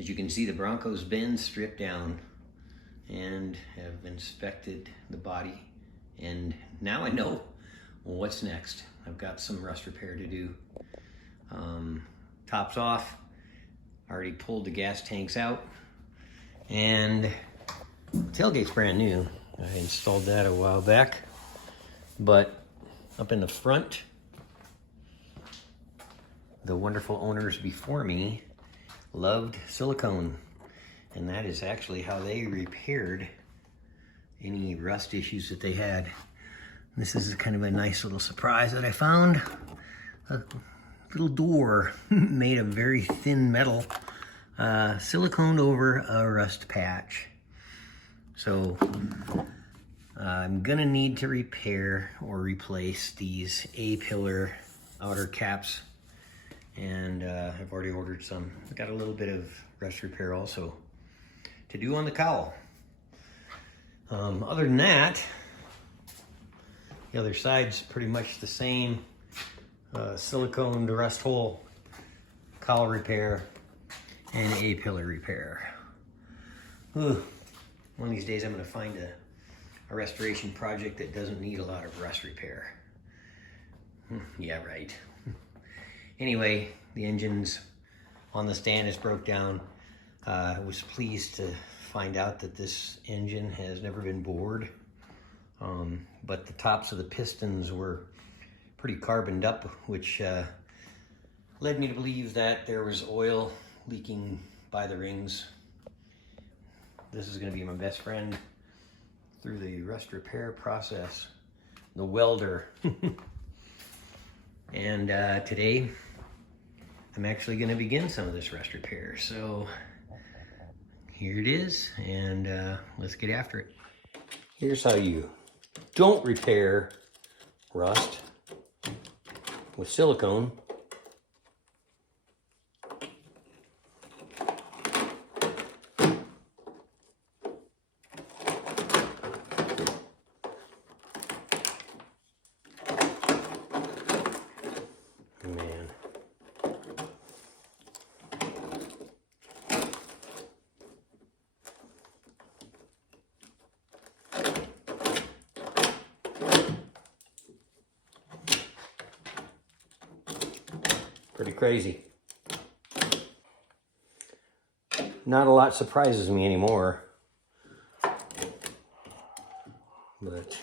As you can see, the Bronco's been stripped down and have inspected the body. And now I know what's next. I've got some rust repair to do. Tops off, already pulled the gas tanks out, and the tailgate's brand new. I installed that a while back, but up in the front, the wonderful owners before me loved silicone, and that is actually how they repaired any rust issues that they had. This is kind of a nice little surprise that I found. A little door made of very thin metal, siliconed over a rust patch. So I'm gonna need to repair or replace these A-pillar outer caps, and I've already ordered some. I've got a little bit of rust repair also to do on the cowl. Other than that, the other side's pretty much the same. Silicone to rust hole, cowl repair, and A-pillar repair. Ooh, one of these days I'm gonna find a restoration project that doesn't need a lot of rust repair. Yeah, right. Anyway, the engine's on the stand, it's broke down. I was pleased to find out that this engine has never been bored, but the tops of the pistons were pretty carboned up, which led me to believe that there was oil leaking by the rings. This is going to be my best friend through the rust repair process, the welder. And today I'm actually going to begin some of this rust repair. So here it is, and let's get after it. Here's how you don't repair rust with silicone. Man. Pretty crazy. Not a lot surprises me anymore, but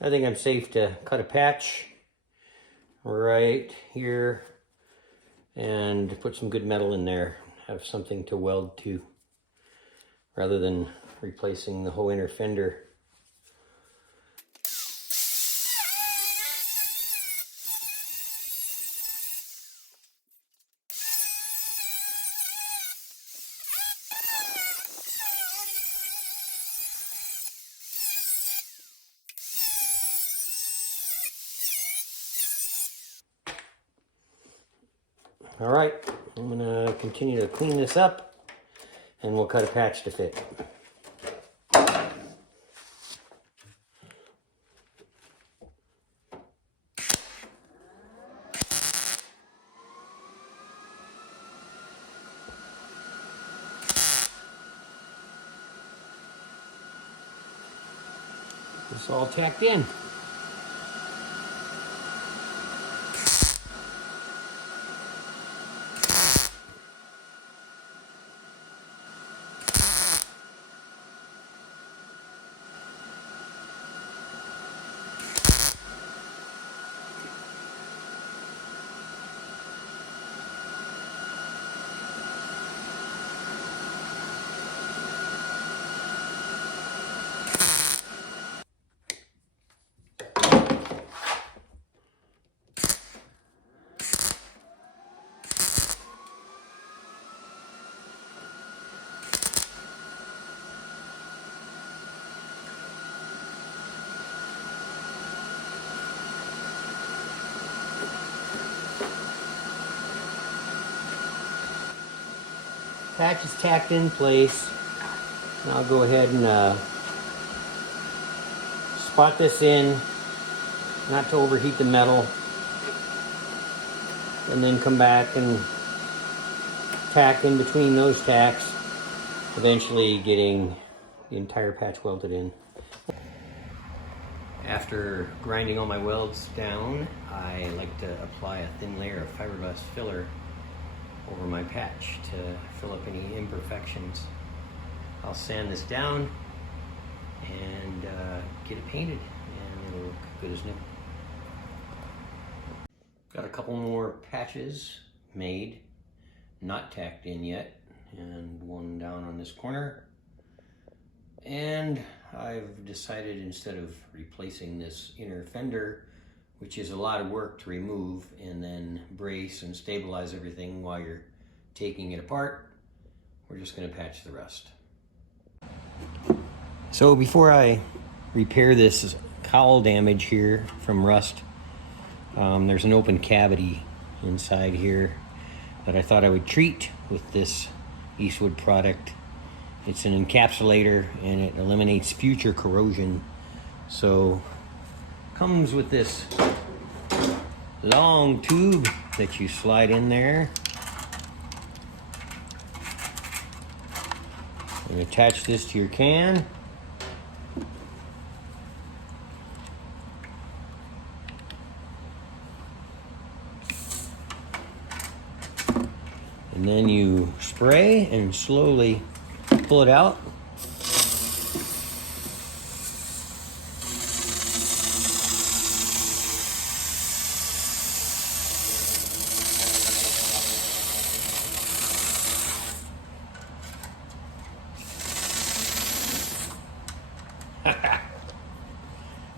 I think I'm safe to cut a patch right here and put some good metal in there. Have something to weld to rather than replacing the whole inner fender. All right, I'm gonna continue to clean this up and we'll cut a patch to fit. It's all tacked in. Patch is tacked in place. I'll go ahead and spot this in, not to overheat the metal, and then come back and tack in between those tacks, eventually getting the entire patch welded in. After grinding all my welds down, I like to apply a thin layer of fiberglass filler over my patch to fill up any imperfections. I'll sand this down and get it painted, and it'll look good as new. Got a couple more patches made, not tacked in yet, and one down on this corner. And I've decided, instead of replacing this inner fender, which is a lot of work to remove and then brace and stabilize everything while you're taking it apart, we're just going to patch the rest. So before I repair this cowl damage here from rust, there's an open cavity inside here that I thought I would treat with this Eastwood product. It's an encapsulator and it eliminates future corrosion. So comes with this long tube that you slide in there and attach this to your can. And then you spray and slowly pull it out.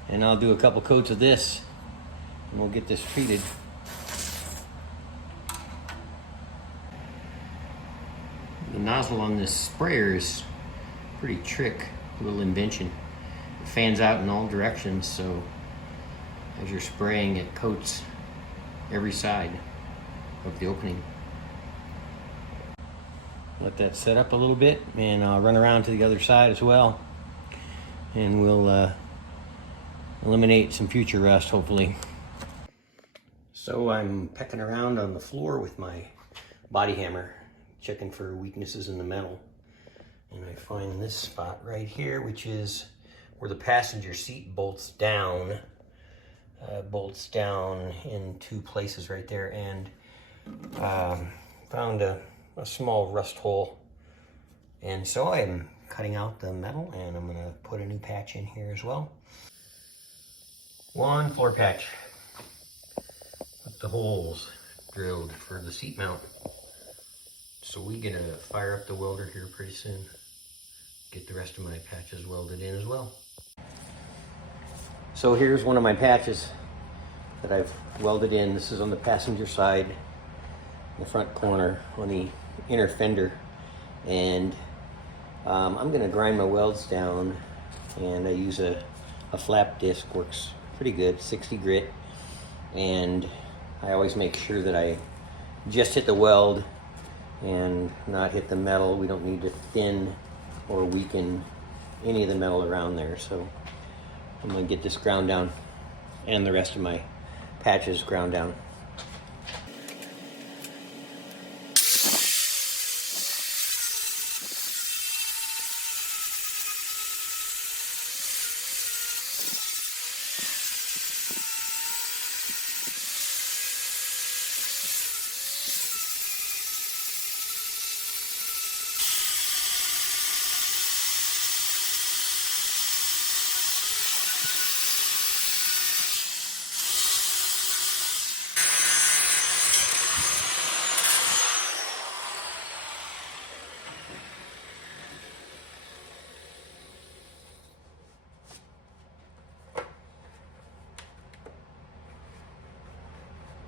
And I'll do a couple coats of this and we'll get this treated. The nozzle on this sprayer is pretty trick, a little invention. It fans out in all directions, so as you're spraying, it coats every side of the opening. Let that set up a little bit, and I'll run around to the other side as well, and we'll eliminate some future rust, hopefully. So I'm pecking around on the floor with my body hammer, checking for weaknesses in the metal. And I find this spot right here, which is where the passenger seat bolts down. Bolts down in two places right there, and found a small rust hole. And so I'm cutting out the metal, and I'm gonna put a new patch in here as well. One floor patch with the holes drilled for the seat mount. So we get to fire up the welder here pretty soon. Get the rest of my patches welded in as well. So here's one of my patches that I've welded in. This is on the passenger side, the front corner on the inner fender. And I'm gonna grind my welds down, and I use a flap disc, works pretty good, 60 grit. And I always make sure that I just hit the weld and not hit the metal. We don't need to thin or weaken any of the metal around there. So I'm gonna get this ground down and the rest of my patches ground down.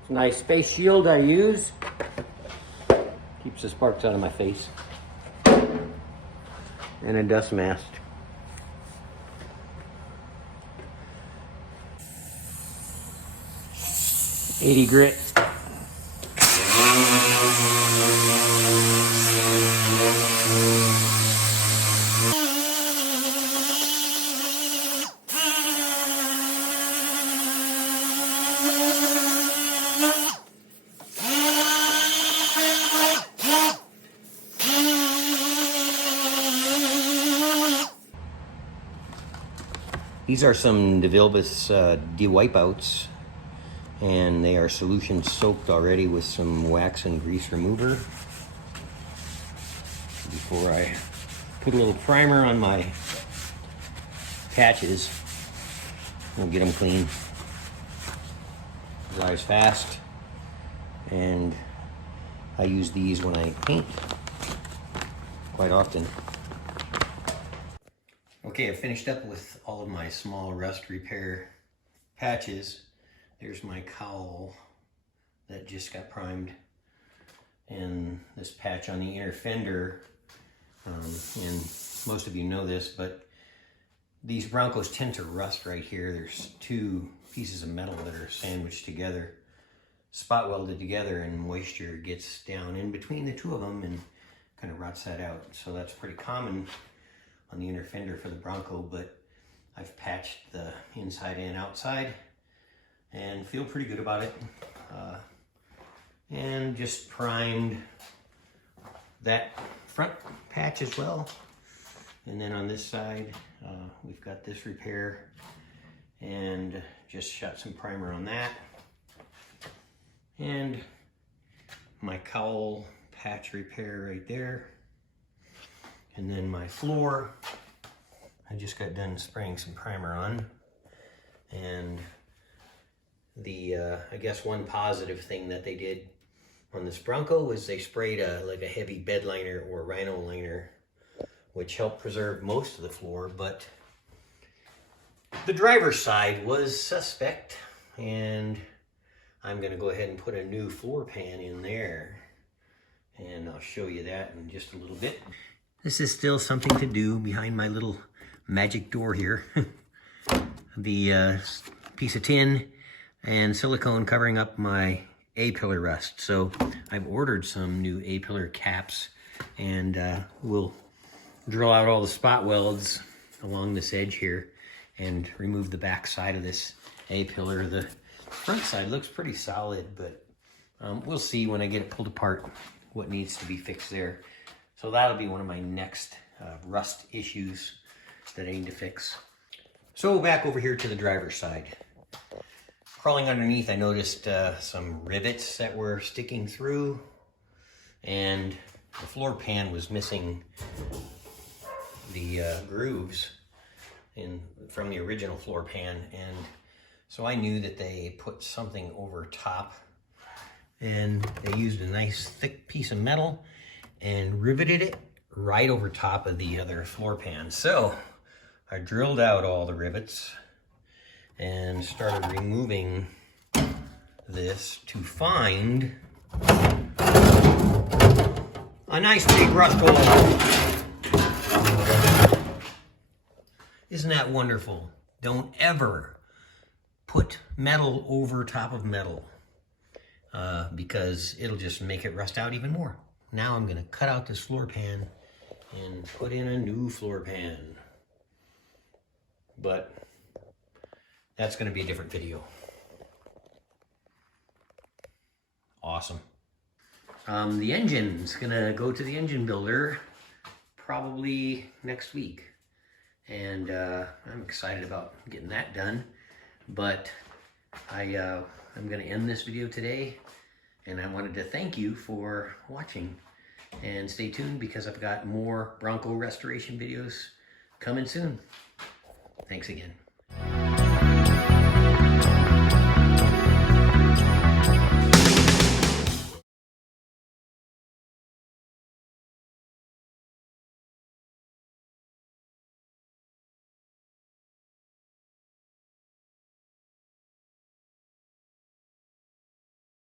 Nice space shield I use. Keeps the sparks out of my face. And a dust mask. .80 grit. These are some DeVilbiss de-wipeouts, and they are solution soaked already with some wax and grease remover. Before I put a little primer on my patches, we'll get them clean. Dries fast, and I use these when I paint quite often. Okay, I finished up with all of my small rust repair patches. There's my cowl that just got primed, and this patch on the inner fender. And most of you know this, but these Broncos tend to rust right here. There's two pieces of metal that are sandwiched together, spot welded together, and moisture gets down in between the two of them and kind of rots that out. So that's pretty common on the inner fender for the Bronco, but I've patched the inside and outside and feel pretty good about it. And just primed that front patch as well. And then on this side, we've got this repair, and just shot some primer on that. And my cowl patch repair right there. And then my floor, I just got done spraying some primer on. And the, I guess one positive thing that they did on this Bronco was they sprayed like a heavy bed liner or rhino liner, which helped preserve most of the floor, but the driver's side was suspect, and I'm gonna go ahead and put a new floor pan in there, and I'll show you that in just a little bit. This is still something to do behind my little magic door here. The piece of tin and silicone covering up my A-pillar rust. So I've ordered some new A-pillar caps, and we'll drill out all the spot welds along this edge here and remove the back side of this A-pillar. The front side looks pretty solid, but we'll see when I get it pulled apart what needs to be fixed there. So that'll be one of my next rust issues that I need to fix. So back over here to the driver's side. Crawling underneath, I noticed some rivets that were sticking through, and the floor pan was missing the grooves from the original floor pan, and so I knew that they put something over top, and they used a nice thick piece of metal and riveted it right over top of the other floor pan. So I drilled out all the rivets and started removing this to find a nice big rust hole. Isn't that wonderful? Don't ever put metal over top of metal because it'll just make it rust out even more. Now I'm gonna cut out this floor pan and put in a new floor pan. But that's gonna be a different video. Awesome. The engine's gonna go to the engine builder probably next week. And I'm excited about getting that done. But I'm gonna end this video today, and I wanted to thank you for watching. And stay tuned because I've got more Bronco restoration videos coming soon. Thanks again.